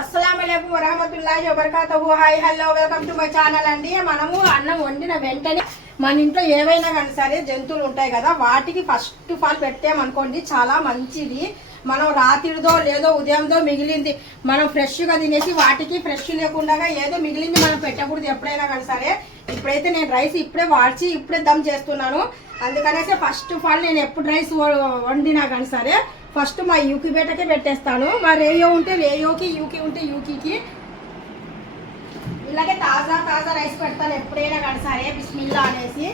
అస్సలాముఅలైకుం వరహమతుల్లాహి వబరకాతుహు. Hi hello welcome to my channel అండి. మనము అన్నం వండిన వెంటనే మన ఇంట్లో ఏవైనా కానీ సరే జంతువులు ఉంటాయి కదా, వాటికి ఫస్ట్ ఆఫ్ ఆల్ పెట్టామనుకోండి చాలా మంచిది. మనం రాత్రిదో లేదో ఉదయంతో మిగిలింది మనం ఫ్రెష్గా తినేసి వాటికి ఫ్రెష్ లేకుండా ఏదో మిగిలింది మనం పెట్టకూడదు ఎప్పుడైనా కానీ సరే. ఇప్పుడైతే నేను రైస్ ఇప్పుడే వాడ్చి ఇప్పుడే దమ్ చేస్తున్నాను. అందుకనేసి ఫస్ట్ ఆఫ్ ఆల్ నేను ఎప్పుడు రైస్ వండినా కానీ సరే ఫస్ట్ మా యూకి బేటకే పెట్టేస్తాను. మా రేయో ఉంటే రేయోకి, యూకి ఉంటే యూకి, ఇలాగే తాజా తాజా రైస్ పెడతాను ఎప్పుడైనా కానీ సరే. బిస్మిల్లా అనేసి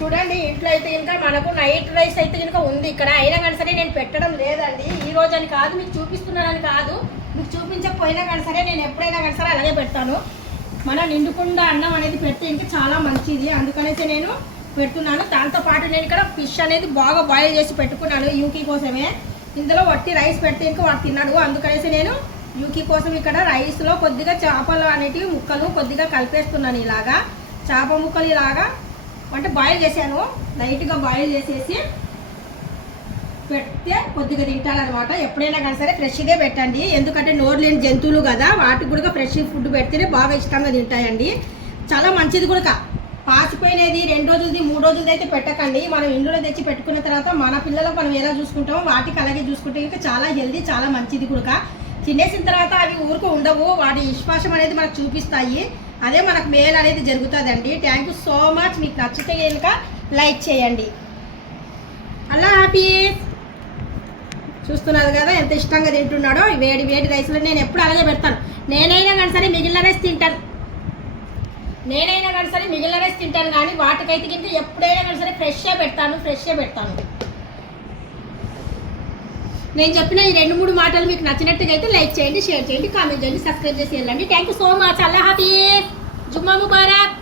చూడండి. ఇంట్లో అయితే ఇంకా మనకు నైట్ రైస్ అయితే కనుక ఉంది ఇక్కడ, అయినా కానీ సరే నేను పెట్టడం లేదండి. ఈ రోజు అని కాదు, మీకు చూపిస్తున్నానని కాదు, మీకు చూపించకపోయినా కానీ సరే నేను ఎప్పుడైనా కానీ సరే అలాగే పెడతాను. మనం నిండుకుండా అన్నం అనేది పెడితే ఇంకా చాలా మంచిది, అందుకనైతే నేను పెడుతున్నాను. దాంతోపాటు నేను ఇక్కడ ఫిష్ అనేది బాగా బాయిల్ చేసి పెట్టుకున్నాను యూకి కోసమే. ఇందులో వట్టి రైస్ పెడితే ఇంకా వాడు తిన్నాడు, అందుకనేసి నేను యూకి కోసం ఇక్కడ రైస్లో కొద్దిగా చేపలు అనేటివి ముక్కలు కొద్దిగా కలిపేస్తున్నాను. ఇలాగా చేప ముక్కలు ఇలాగా అంటే బాయిల్ చేశాను, లైట్గా బాయిల్ చేసేసి పెడితే కొద్దిగా తింటానమాట. ఎప్పుడైనా కానీ సరే ఫ్రెష్గా పెట్టండి, ఎందుకంటే నోరు లేని జంతువులు కదా, వాటికి కూడా ఫ్రెష్ ఫుడ్ పెడితేనే బాగా ఇష్టంగా తింటాయండి. చాలా మంచిది కూడా. పాసిపోయినది 2 రోజులది 3 రోజులది అయితే పెట్టకండి. మనం ఇంట్లో తెచ్చి పెట్టుకున్న తర్వాత మన పిల్లలకు మనం ఎలా చూసుకుంటామో వాటికి అలాగే చూసుకుంటే ఇంకా చాలా హెల్దీ, చాలా మంచిది కూడా. తినేసిన తర్వాత అవి ఊరుకు ఉండవు, వాటి విశ్వాసం అనేది మనకు చూపిస్తాయి, అదే మనకు మేలు అనేది జరుగుతుందండి. Thank you so much. మీకు నచ్చితే కనుక లైక్ చేయండి. అల్లా హ్యాపీస్. చూస్తున్నారు కదా ఎంత ఇష్టంగా తింటున్నాడో. వేడి వేడి రైస్లో నేను ఎప్పుడు అలాగే పెడతాను. నేనైనా కానీ సరే మిగిలిన రైస్ తింటాను, కానీ వాటికైతే కింద ఎప్పుడైనా కానీ సరే ఫ్రెష్గా పెడతాను. నేను చెప్పిన ఈ 2-3 మాటలు మీకు నచ్చినట్టుగా అయితే లైక్ చేయండి, షేర్ చేయండి, కామెంట్ చేయండి, సబ్స్క్రైబ్ చేసి వెళ్ళండి. Thank you so much. Allah Hafeez. Jumma Mubarak.